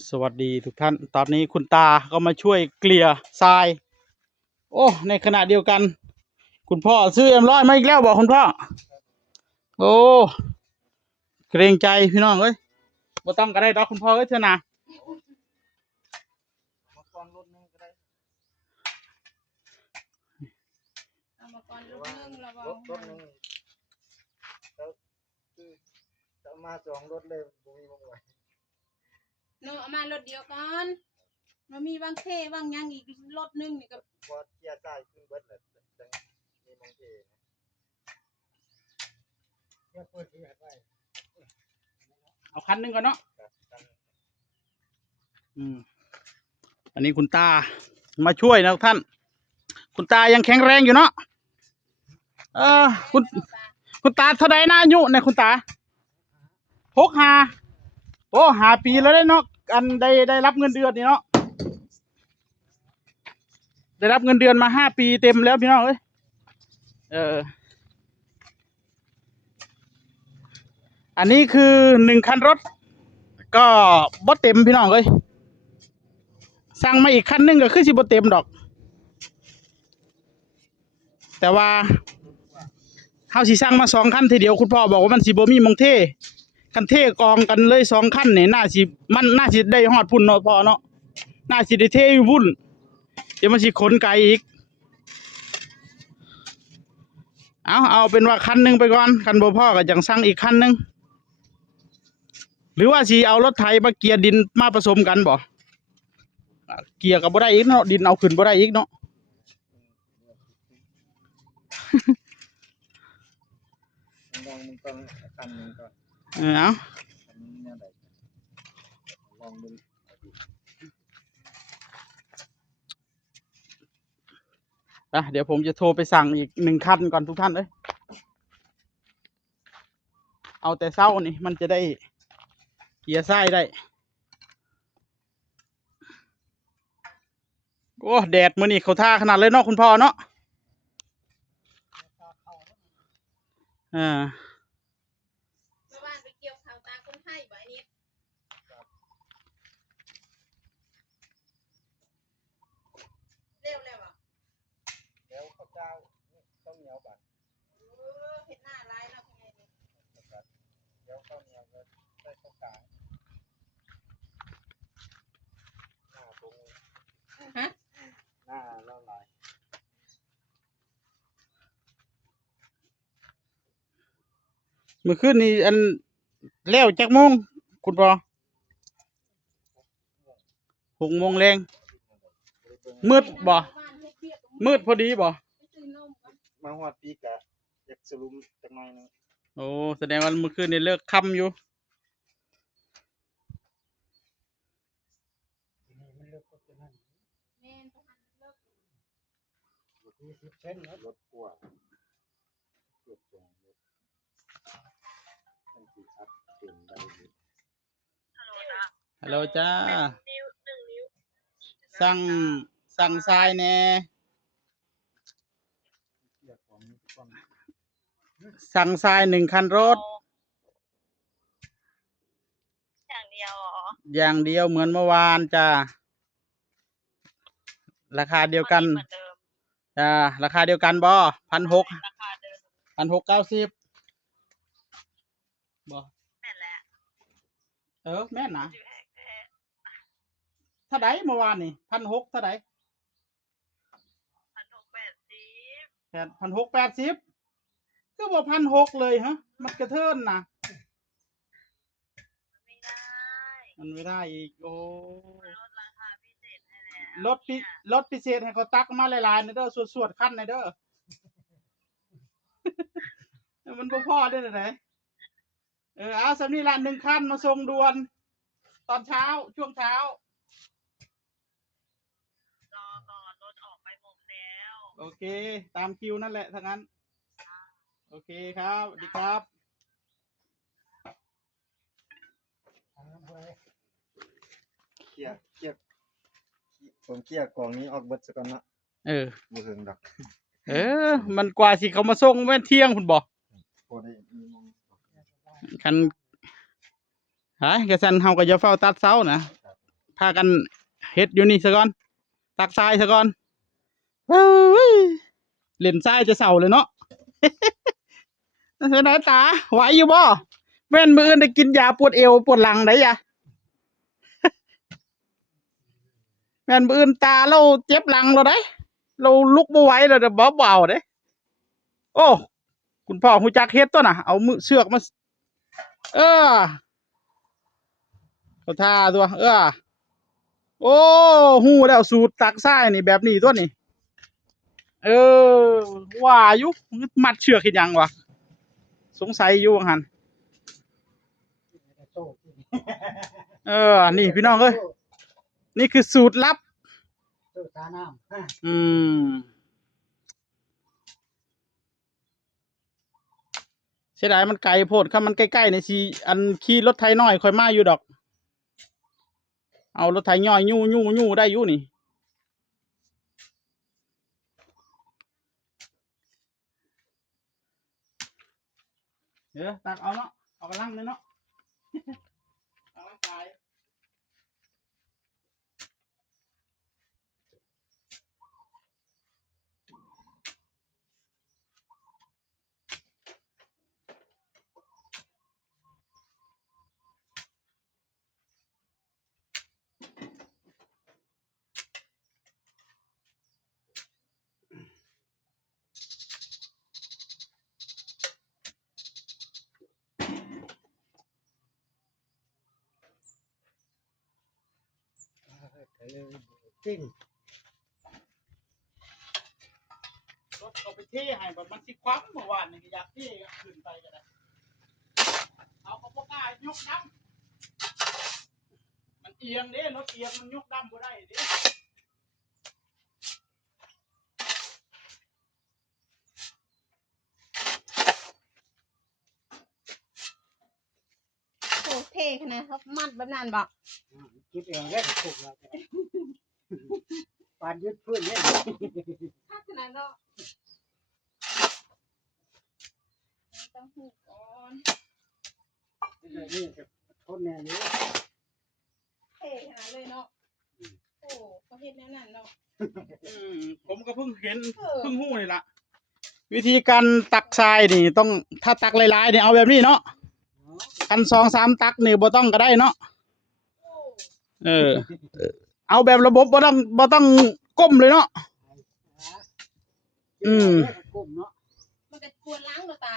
สวัสดีทุกท่าน ตอนนี้คุณตาก็มาช่วยเกลี่ยทราย โอ้ ในขณะเดียวกัน คุณพ่อซื้อM100มาอีกแล้วบอกคุณพ่อ โอ้ เกรงใจพี่น้องเอ้ยบ่ต้องก็ได้ดอกคุณพ่อเอ้ยเถอะนะเอามาก่อนลูกนึงระวัง รถนึงแล้วคือจะมา2 รถเลยบ่มีวงไว้ เนอะเอามารถเดียวก่อนมันมีบางเท่บางยังอีกรถนึงนี่ก็ พอเกียร์ซ้ายขึ้นเบิดแล้วจังมีมงเทนะเกียร์เปิดที่ไหนไป เอาคันหนึงก่อนเนาะ ครับตั้ง อันนี้คุณตามาช่วยนะทุกท่าน คุณตายังแข็งแรงอยู่เนาะคุณตาเท่าใดนะอายุเนี่ยคุณตา65โอ้5 ปีแล้วได้เนาะอันได้รับเงินเดือนนี่เนาะได้รับเงินเดือนมา5 ปีเต็มแล้วพี่น้องเอ้ยอันนี้คือ1 คันรถ ก็บ่เต็มพี่น้องเอ้ยสั่งมาอีกคันหนึงก็คือสิบ่เต็มดอก แต่ว่าเฮาสิสั่งมา2 คันทีเดียวคุณพ่อบอกว่ามันสิบ่มีหม้องเทคันเทกองกันเลย2 คันนี่น่าสิได้ฮอดพุ่นเนาะพ่อเนาะน่าสิได้เทอยู่พุ่นเดี๋ยวมันสิขนไกลอีกเอาเป็นว่าคันหนึงไปก่อนคันบ่พอก็จังสั่งอีกคันหนึงหรือว่าสิเอารถไถมาเกียร์ดินมาผสมกันบ่เกียร์ก็บ่ได้อีกเนาะดินเอาขึ้นบ่ได้อีกเนาะ มึงต้องคันหนึงก่อน เอา คันนี้แนวใดลองดู เดี๋ยวผมจะโทรไปสั่งอีก1 คันก่อนทุกท่านเอ้ยเอาแต่เช้านี่มันจะได้เกียร์ไส้ได้โอ้แดดมื้อนี้เขาท่าขนาดเลยเนาะคุณพ่อเนาะเมื่อวานไปเกี่ยวข้าวตาคนไทยบ่ไอ้นิดเร็วแล้วบ่ แล้วข้าวเจ้าข้าวเหนียวบัด เฮ็ดหน้าร้ายแล้วคุณแม่นี่ นะครับเดี๋ยวข้าวเหนียวก็ได้ข้าวกลางหน้าตรง ฮะ หน้าละลาย เมื่อคืนนี้อันแล้วจักโมงคุณพ่อ6 โมงแรงมืดบ่ บ้านเฮ็ดเวียก มืดพอดีบ่ ไปซื้อนมก่อน มาฮอดปีกะอยากสรุมจักหน่อยหนึง โอ้แสดงว่าเมื่อคืนนี้เลิกค่ำอยู่ มันเลิกก็จะนั่น แม่นพหันเลิก รถ20 เส้นแล้วรถกว่าเกือบ2 รถมันสิชัดเต็มได้อยู่ ฮัลโหลจ้าสั่งทรายแหน่ เรียกของนี้ก่อน สั่งทราย1 คันรถอย่างเดียวเหรอ อย่างเดียวเหมือนเมื่อวานจ้าราคาเดียวกัน เหมือนเดิม จ้าราคาเดียวกันบ่1,600 ราคาเดิม 1,690บ่ แม่นแหละ แม่นนะ อยู่แค่ เท่าใดเมื่อวานนี่1,600เท่าใด 1,680 1,680ก็บ่1,600เลยฮะมันกระเทินนะ ไม่ได้ มันไม่ได้อีกโอ้ ลดราคาพิเศษให้แล้ว รถพิเศษให้เขาตักมาหลายๆนะเด้อสวดๆคันนะเด้อ มันบ่พอเด้อไหนเอาสำนี้ละ1 คันมาส่งด่วน ตอนเช้าช่วงเช้าร อก่อนรถออกไปหมดแล้ว โอเคตามคิวนั่นแหละถ้างั้นโอเคครับสวัสดีครับ เคลียร์ผมเคลียร์กล่องนี้ออกเบิดซะก่อนเนาะบ่ถึงดอก มันกว่าสิเขามาส่งแม่นเที่ยงคุณบอก พอได้มีมอง คันกระสันเฮาก็จะเฝ้าตัดเสานะ พากันเฮ็ดอยู่นี่ซะก่อนตักทรายซะก่อนเฮ้ยเล่นทรายจะเศร้าเลยเนาะ เฮ้ยนายตาไหวอยู่บ่แม่นมื้ออื่นได้กินยาปวดเอวปวดหลังได้ยะ แม่นมื้ออื่นตาเราเจ็บหลังแล้วได้เราลุกบ่ไหวแล้วเด้อเบาๆเด้โอ้คุณพ่อฮู้จักเฮ็ดตัวน่ะเอามือเชือกมาเออเขาท่าตัวโอ้ฮู้แล้วสูตรตักทรายนี่แบบนี้ตัวนี่เออว่าอยู่มัดเชือกเฮ็ดหยังวะสงสัยอยู่ว่าหั่น โซ่ นี่พี่น้องเอ้ยนี่คือสูตรลับ โซ่ตาน้ำ อืมเสียดายมันไกลโพดครับมันใกล้ๆในสิอันขี่รถไถน้อยค่อยมาอยู่ดอก เอารถไถย่อยยู่ได้อยู่นี่เดี๋ยวตักเอาเนาะเอากำลังเลยเนาะ กำลังกาย จริง รถเอาไปเทให้แบบมันสิคว้ำเมื่อวานนี่ก็อยากเทก็ขึ้นไปก็ได้เอากระบอกกล้ายกดำมันเอียงเด้รถเอียงมันยกดำบ่ได้เด้ โอ้เท่ขนาดเขามัดแบบนั้นบอก คิดเองได้ถูกแล้วปานยึดพื้นเนี่ย ถ้าขนาดเราต้องหูก่อน นี่จะทนแน่นี้ เท่ขนาดเลยเนาะโอ้เขาเฮ็ดแนวนั้นเนาะ ผมก็เพิ่งเห็น เออ เพิ่งหู้นี่ละวิธีการตักทรายนี่ต้องถ้าตักหลายๆเนี่ยเอาแบบนี้เนาะกัน2-3 ตักนี่บ่ต้องก็ได้เนาะ โอ้ เออ เอาแบบระบบบ่ต้องก้มเลยเนาะ กลุ่มเนาะ มันก็ควรล้างเนาะตา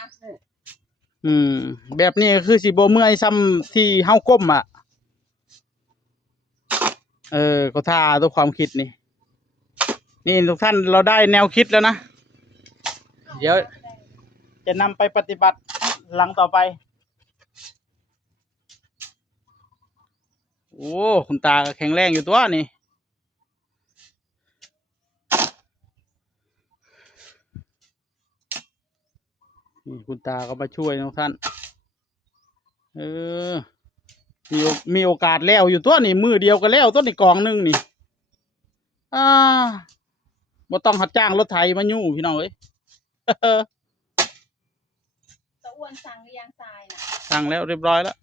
แบบนี้ก็คือสิบ่เมื่อยซ้ำที่เฮาก้มอ่ะก็ท่าตัวความคิดนี่นี่ทุกท่านเราได้แนวคิดแล้วนะเดี๋ยวจะนำไปปฏิบัติหลังต่อไปโอ้คุณตาก็แข็งแรงอยู่ตัวนี่คุณตาก็มาช่วยทุกท่านมีโอกาสแล้วอยู่ตัวนี่มือเดียวก็แล้วตัวนี่กองหนึงนี่บ่ต้องหัดจ้างรถไถมายู่พี่น้องเอ้ย ตะอ้วนสั่งหรือยังทรายน่ะ สั่งแล้วเรียบร้อยแล้ว